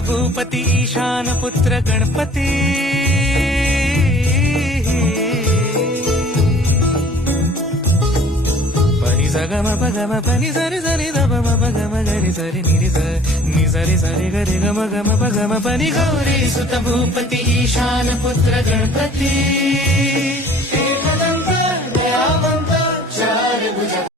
भूपति ईशान पुत्र గణపతి. పని సగమ పగమ పని సరి సరి దమ పగమ గరి సరి నిరి స ని సరి సరి గరి గమ గమ పగమ పని గౌరీ సుత భూపతి ఈశాన పుత్ర గణపతి.